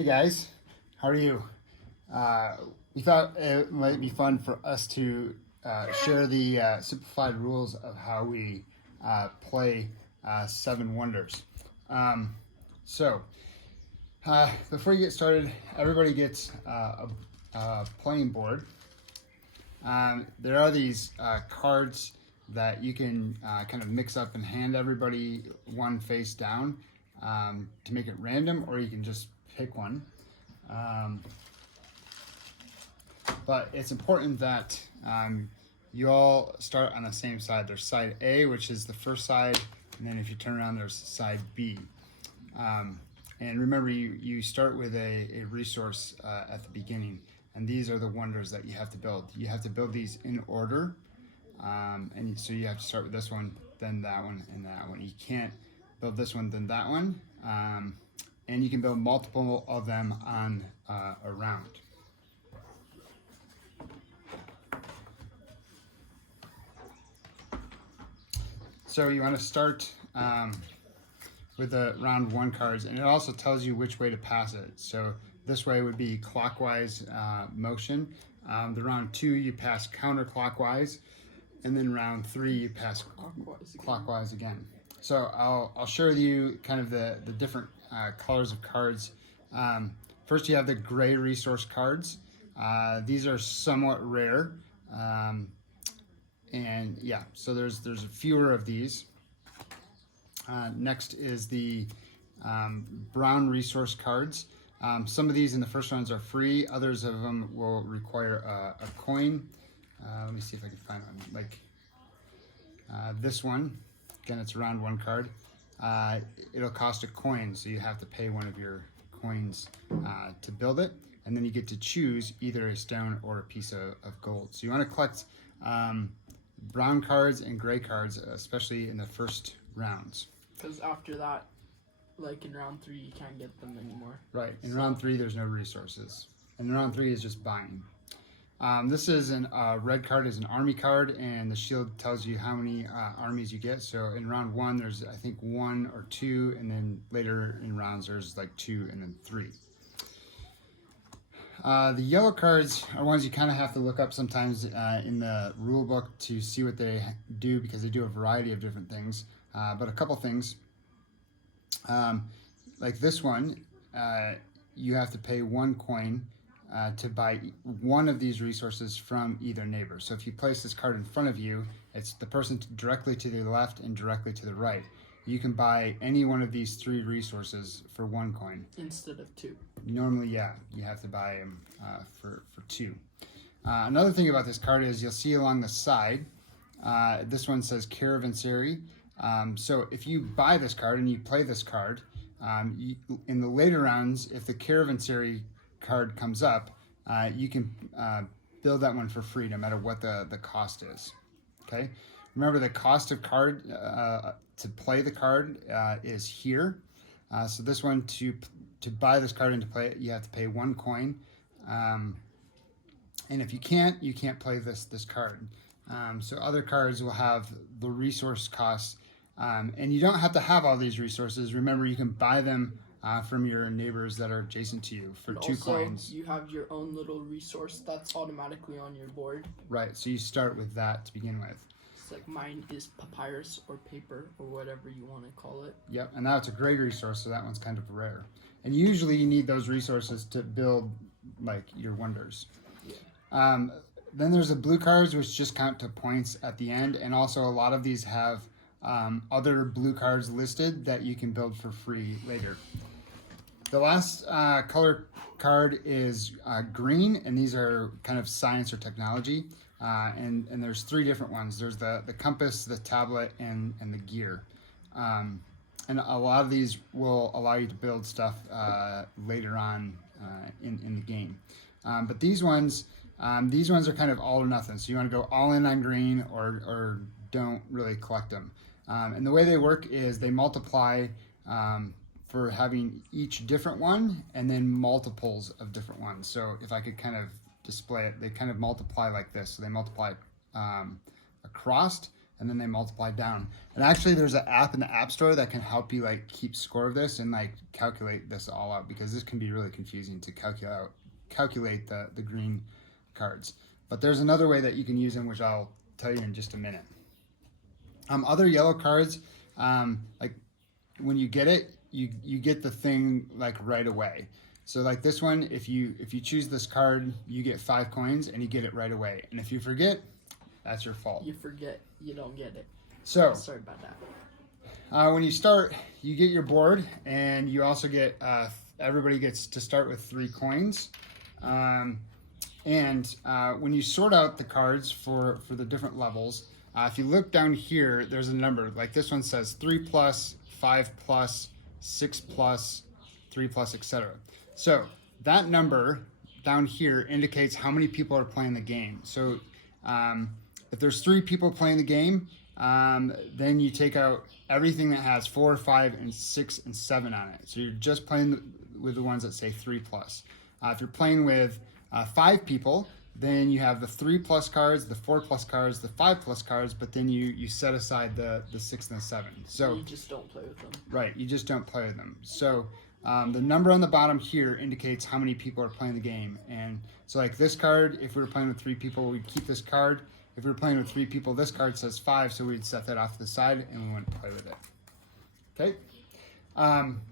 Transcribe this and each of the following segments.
Hey guys, how are you? We thought it might be fun for us to share the simplified rules of how we play Seven Wonders. Um, so, before you get started, everybody gets a playing board. There are these cards that you can kind of mix up and hand everybody one face down to make it random, or you can just pick one. But it's important that you all start on the same side. There's side A, which is the first side, and then if you turn around, there's side B. And remember, you start with a resource at the beginning, and these are the wonders that you have to build. You have to build these in order, and so you have to start with this one, then that one, and that one. You can't build this one, then that one, and you can build multiple of them on a round. So you want to start with the round one cards, and it also tells you which way to pass it. So this way would be clockwise motion. The round two you pass counterclockwise, and then round three you pass clockwise again. So I'll share with you kind of the different colors of cards. First you have the gray resource cards. These are somewhat rare. And yeah, so there's fewer of these. Next is the brown resource cards. Some of these in the first rounds are free. Others of them will require a coin. Let me see if I can find one. Like this one, again, it's a round one card. It'll cost a coin, so you have to pay one of your coins to build it. And then you get to choose either a stone or a piece of gold. So you want to collect brown cards and gray cards, especially in the first rounds. Because after that, like in round three, you can't get them anymore. Right. In round three, there's no resources. And round three is just buying. This is red card is an army card, and the shield tells you how many armies you get. So in round one, there's I think one or two, and then later in rounds, there's like two and then three. The yellow cards are ones you kind of have to look up sometimes in the rule book to see what they do, because they do a variety of different things. But a couple things, like this one, you have to pay one coin to buy one of these resources from either neighbor. So if you place this card in front of you, it's the person directly to the left and directly to the right. You can buy any one of these three resources for one coin. Instead of two. Normally, yeah, you have to buy them for two. Another thing about this card is you'll see along the side, this one says Caravansary. So if you buy this card and you play this card, in the later rounds, if the Caravansary card comes up, you can build that one for free no matter what the cost is. Okay? Remember, the cost of card to play the card is here. So this one, to buy this card and to play it, you have to pay one coin. And if you can't play this card. So other cards will have the resource costs. And you don't have to have all these resources. Remember, you can buy them from your neighbors that are adjacent to you for two coins. You have your own little resource that's automatically on your board. Right, so you start with that to begin with. Like mine is papyrus or paper or whatever you want to call it. Yep, and that's a gray resource, so that one's kind of rare. And usually you need those resources to build like your wonders. Yeah. Then there's the blue cards, which just count to points at the end, and also a lot of these have other blue cards listed that you can build for free later. The last color card is green, and these are kind of science or technology. And there's three different ones. There's the compass, the tablet, and the gear. And a lot of these will allow you to build stuff later on in the game. But these ones are kind of all or nothing. So you want to go all in on green or don't really collect them. And the way they work is they multiply for having each different one and then multiples of different ones. So if I could kind of display it, they kind of multiply like this. So they multiply across, and then they multiply down. And actually, there's an app in the App Store that can help you like keep score of this and like calculate this all out, because this can be really confusing to calculate the green cards. But there's another way that you can use them, which I'll tell you in just a minute. Other yellow cards, like when you get it, you get the thing like right away. So like this one, if you choose this card, you get 5 coins and you get it right away. And if you forget, that's your fault. You forget, you don't get it. So Sorry about that. when you start, you get your board, and you also get everybody gets to start with 3 coins. And when you sort out the cards for the different levels, if you look down here, there's a number. Like this one says 3 plus, 5 plus, 6 plus, 3 plus, etc. So that number down here indicates how many people are playing the game. So if there's 3 people playing the game, then you take out everything that has 4, 5, and 6, and 7 on it. So you're just playing with the ones that say 3 plus. If you're playing with 5 people, then you have the 3 plus cards, the 4 plus cards, the 5 plus cards, but then you set aside the 6 and the 7. So you just don't play with them. right, you just don't play with them. So the number on the bottom here indicates how many people are playing the game. And so like this card, if we were playing with 3 people, we'd keep this card. If we were playing with 3 people, this card says 5, so we'd set that off to the side and we wouldn't play with it. Okay?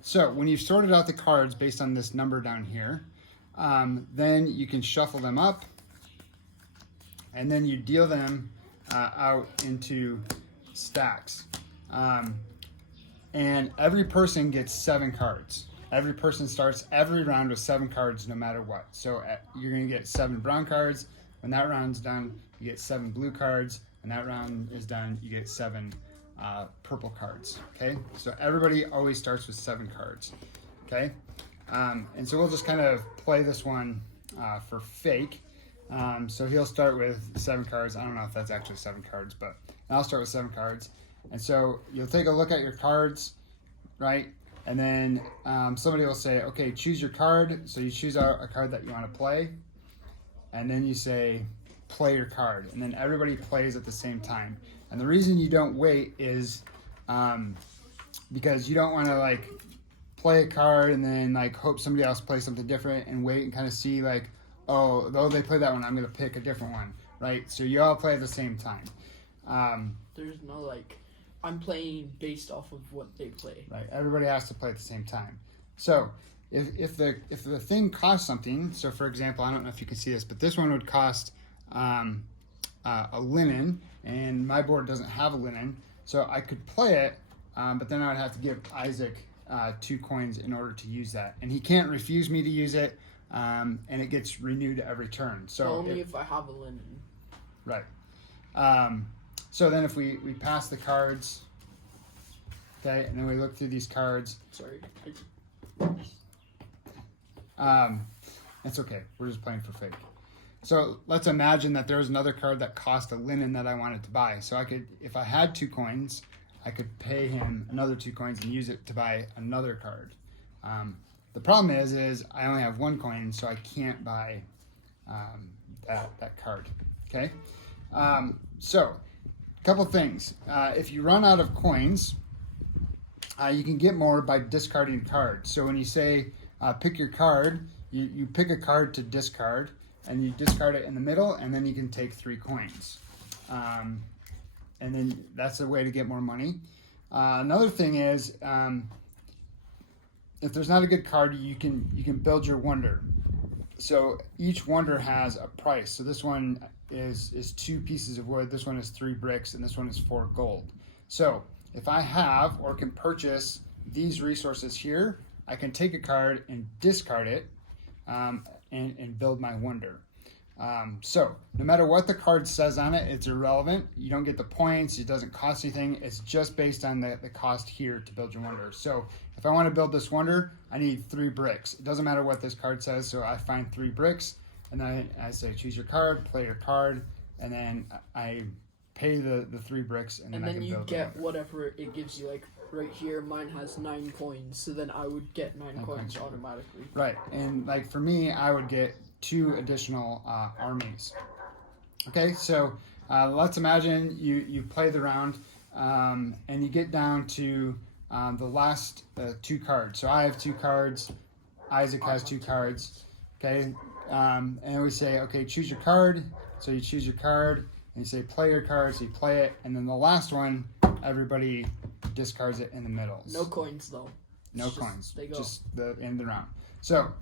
So when you've sorted out the cards based on this number down here, then you can shuffle them up, and then you deal them out into stacks. And every person gets 7 cards. Every person starts every round with 7 cards no matter what. So you're going to get 7 brown cards. When that round's done, you get 7 blue cards. When that round is done, you get 7 purple cards. Okay? So everybody always starts with 7 cards. Okay? And so we'll just kind of play this one for fake. So he'll start with 7 cards. I don't know if that's actually 7 cards, but I'll start with 7 cards. And so you'll take a look at your cards, right? And then somebody will say, okay, choose your card. So you choose a card that you want to play. And then you say, play your card. And then everybody plays at the same time. And the reason you don't wait is because you don't want to like play a card and then like hope somebody else plays something different and wait and kind of see like, oh, though they play that one, I'm going to pick a different one, right? So you all play at the same time. There's no like, I'm playing based off of what they play. Right, everybody has to play at the same time. So if the thing costs something, so for example, I don't know if you can see this, but this one would cost a linen, and my board doesn't have a linen, so I could play it, but then I would have to give Isaac 2 coins in order to use that, and he can't refuse me to use it, and it gets renewed every turn. So only if I have a linen. Right. So then if we pass the cards, okay, and then we look through these cards. Sorry. It's okay. We're just playing for fake. So let's imagine that there was another card that cost a linen that I wanted to buy. So I could, if I had 2 coins, I could pay him another 2 coins and use it to buy another card. The problem is I only have 1 coin, so I can't buy that card. Okay. So a couple things. If you run out of coins, you can get more by discarding cards. So when you say pick your card, you pick a card to discard, and you discard it in the middle, and then you can take 3 coins. And then that's a way to get more money. Another thing is, if there's not a good card, you can build your wonder. So each wonder has a price. So this one is 2 pieces of wood, this one is 3 bricks, and this one is 4 gold. So if I have or can purchase these resources here, I can take a card and discard it and build my wonder. So no matter what the card says on it, it's irrelevant. You don't get the points, it doesn't cost anything. It's just based on the cost here to build your wonder. So if I want to build this wonder, I need 3 bricks. It doesn't matter what this card says, so I find 3 bricks, and then I say choose your card, play your card, and then I pay the 3 bricks, and then I can build you get whatever it gives you. Like right here, mine has 9 coins, so then I would get 9 coins automatically. Right, and like for me, I would get 2 additional armies. Okay, so let's imagine you play the round, and you get down to the last 2 cards. So I have 2 cards. Isaac has 2 cards. Okay, and we say, okay, choose your card. So you choose your card, and you say play your card. So you play it, and then the last one, everybody discards it in the middle. No coins though. No It's coins. they go. Just the end of the round. So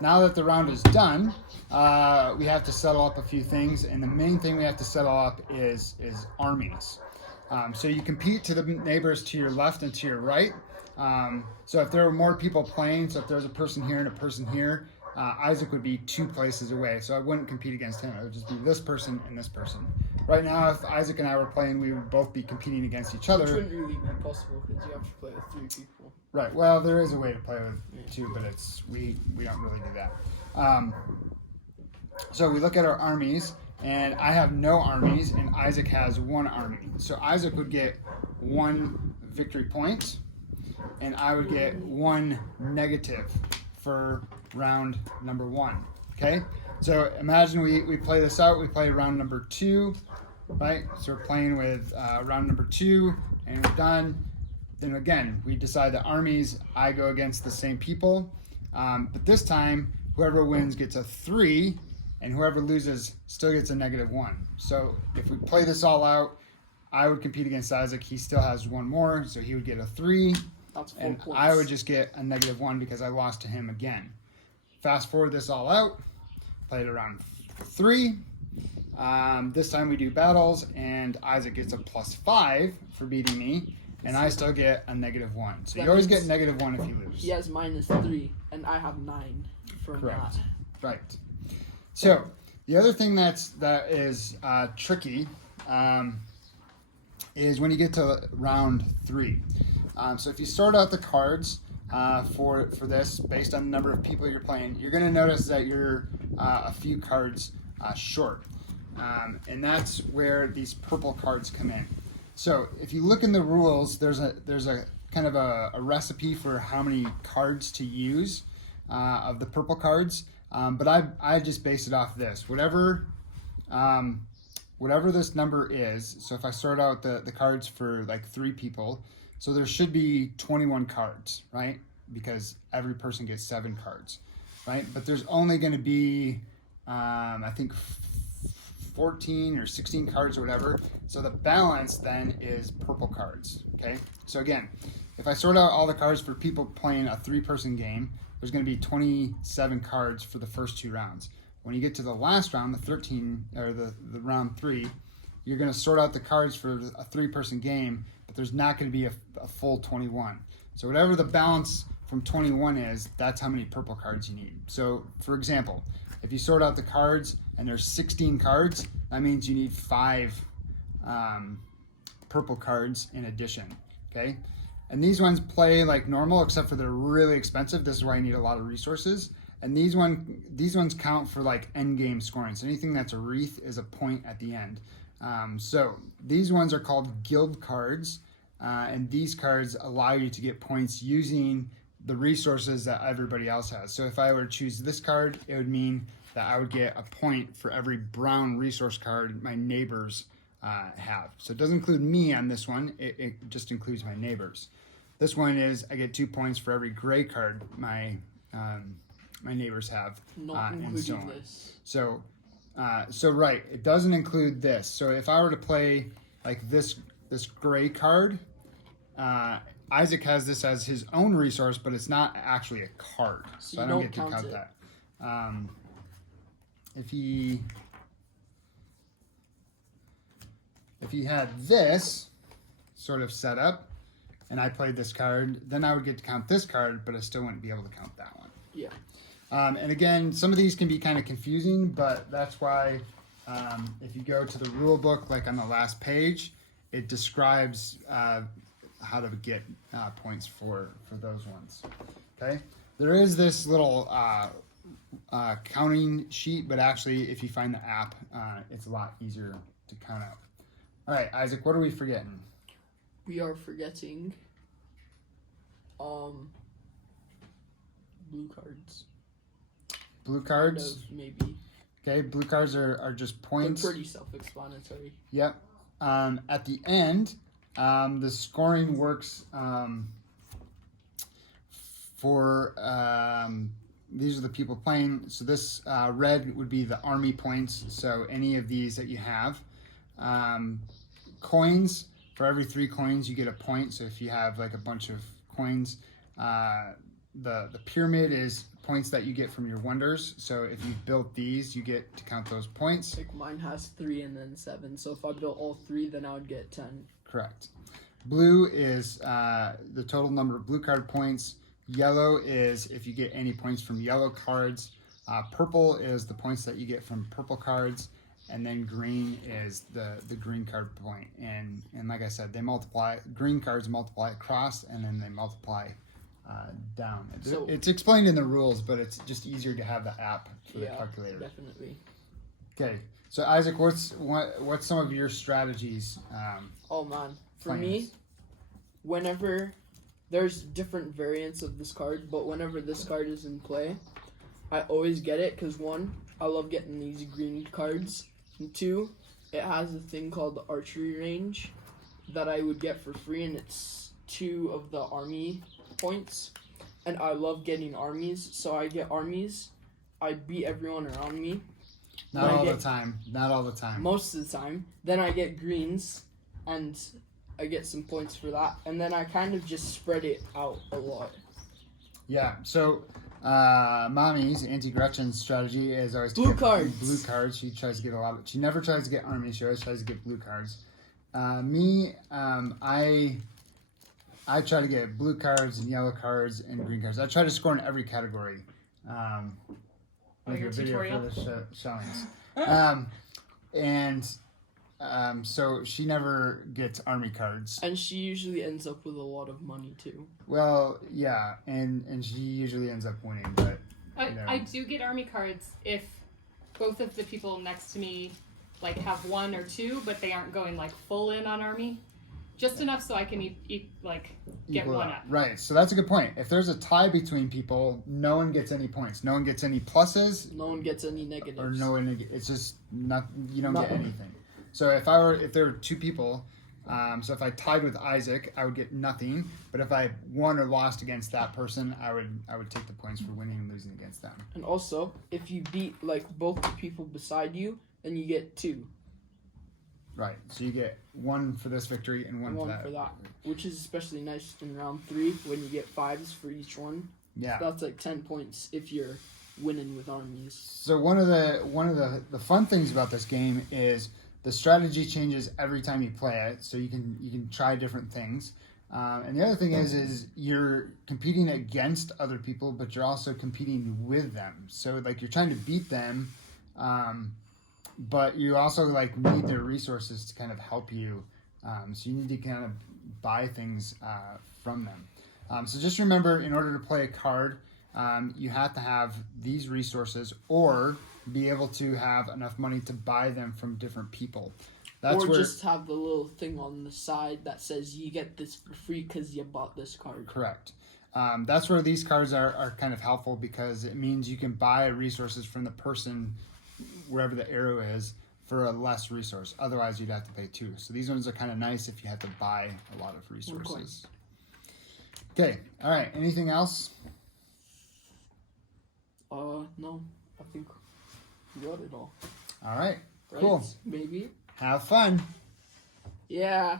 now that the round is done, we have to settle up a few things, and the main thing we have to settle up is armies. So you compete to the neighbors to your left and to your right. So if there were more people playing, so if there was a person here and a person here, Isaac would be 2 places away. So I wouldn't compete against him. It would just be this person and this person. Right now, if Isaac and I were playing, we would both be competing against each other. Which wouldn't really be possible because you have to play with 3 people. Right. Well, there is a way to play with 2, but we don't really do that. So we look at our armies, and I have no armies, and Isaac has 1 army. So Isaac would get 1 victory point, and I would get 1 negative for round number 1. Okay. So imagine we play this out. We play round number 2, right? So we're playing with round number 2, and we're done. Then again, we decide the armies. I go against the same people, but this time whoever wins gets a 3, and whoever loses still gets a -1. So if we play this all out, I would compete against Isaac. He still has 1 more, so he would get a 3, That's 4 and points. I would just get a -1 because I lost to him again. Fast forward this all out. Played around 3. This time we do battles, and Isaac gets a +5 for beating me, and I still get a -1. So That you always means get -1 if you lose. He has -3, and I have 9 from Correct. that. Right. So the other thing that is tricky is when you get to round 3. So if you sort out the cards for this based on the number of people you're playing, you're going to notice that you're a few cards short, and that's where these purple cards come in. So if you look in the rules, there's a kind of a recipe for how many cards to use of the purple cards, but I just based it off this. Whatever this number is, so if I sort out the cards for like 3 people, so there should be 21 cards, right? Because every person gets 7 cards, right? But there's only going to be, I think, 14 or 16 cards or whatever. So the balance then is purple cards, okay? So again, if I sort out all the cards for people playing a 3-person game, there's going to be 27 cards for the first 2 rounds. When you get to the last round, the 13 or the round 3, you're going to sort out the cards for a 3-person game, but there's not going to be a full 21. So whatever the balance from 21 is, that's how many purple cards you need. So for example, if you sort out the cards and there's 16 cards, that means you need 5 purple cards in addition, okay? And these ones play like normal, except for they're really expensive. This is why you need a lot of resources. And these ones count for like end game scoring. So anything that's a wreath is a point at the end. So these ones are called guild cards, and these cards allow you to get points using the resources that everybody else has. So if I were to choose this card, it would mean that I would get a point for every brown resource card my neighbors have. So it doesn't include me on this one, it just includes my neighbors. This one is I get 2 points for every gray card my neighbors have, Not and including so on. this. So right, it doesn't include this. So if I were to play like this gray card, Isaac has this as his own resource, but it's not actually a card, So so I you don't don't get to count count it. that. If he had this sort of set up, and I played this card, then I would get to count this card, but I still wouldn't be able to count that one. Yeah. And again, some of these can be kind of confusing, but that's why if you go to the rule book, like on the last page, it describes how to get points for those ones. Okay, there is this little counting sheet, but actually, if you find the app, it's a lot easier to count out. All right, Isaac, what are we forgetting? We are forgetting blue cards. Blue Kind cards. of, maybe. Okay, blue cards are just They're points. pretty self-explanatory. Yep. At the end, the scoring works for these are the people playing. So this red would be the army points. So any of these that you have. Coins, for every 3 coins you get a point. So if you have like a bunch of coins, the pyramid is points that you get from your wonders. So if you built these, you get to count those points. Like mine has 3 and then 7. So if I built all 3, then I would get 10. Correct. Blue is the total number of blue card points. Yellow is if you get any points from yellow cards. Purple is the points that you get from purple cards. And then green is the green card point. And like I said, they multiply. Green cards multiply across, and then they multiply down. So- It's explained in the rules, but it's just easier to have the app for the Yeah, calculator. definitely. Okay, so Isaac, what's some of your strategies? Oh man, for Plans. me, whenever there's different variants of this card, but whenever this card is in play, I always get it because 1, I love getting these green cards, and 2, it has a thing called the archery range that I would get for free, and it's 2 of the army points, and I love getting armies, so I get armies. I beat everyone around me. Not all the time. Not all the time. Most of the time. Then I get greens, and I get some points for that. And then I kind of just spread it out a lot. Yeah. So, Mommy's Auntie Gretchen's strategy is always to Blue get cards. Blue cards. She tries to get a lot. She never tries to get armies. She always tries to get blue cards. Me, I try to get blue cards and yellow cards and green cards. I try to score in every category. Like your a video tutorial? for the showings. So she never gets army cards. And she usually ends up with a lot of money, too. Well, yeah, and she usually ends up winning, but I do get army cards if both of the people next to me like have 1 or 2, but they aren't going like full in on army. Just enough so I can get equal one out. up. Right, so that's a good point. If there's a tie between people, no one gets any points. No one gets any pluses, No one gets any negatives. or no one. It's just not. You don't get Nothing. anything. So if there were 2 people, so if I tied with Isaac, I would get nothing. But if I won or lost against that person, I would take the points for winning and losing against them. And also, if you beat like both the people beside you, then you get 2. Right. So you get 1 for this victory and 1 And for 1 that. for that. Which is especially nice in round 3 when you get 5s for each one. Yeah. That's like 10 points if you're winning with armies. So one of the fun things about this game is the strategy changes every time you play it. So you can try different things. And the other thing is you're competing against other people, but you're also competing with them. So like you're trying to beat them, but you also like need their resources to kind of help you. So you need to kind of buy things from them. So just remember, in order to play a card, you have to have these resources or be able to have enough money to buy them from different people. That's or where, just have the little thing on the side that says you get this for free because you bought this card. correct. That's where these cards are kind of helpful because it means you can buy resources from the person wherever the arrow is for a less resource. Otherwise, you'd have to pay 2. So these ones are kind of nice if you have to buy a lot of resources. Okay. All right. Anything else? No. I think we got it all. All right. Right? Cool. Maybe? Have fun. Yeah.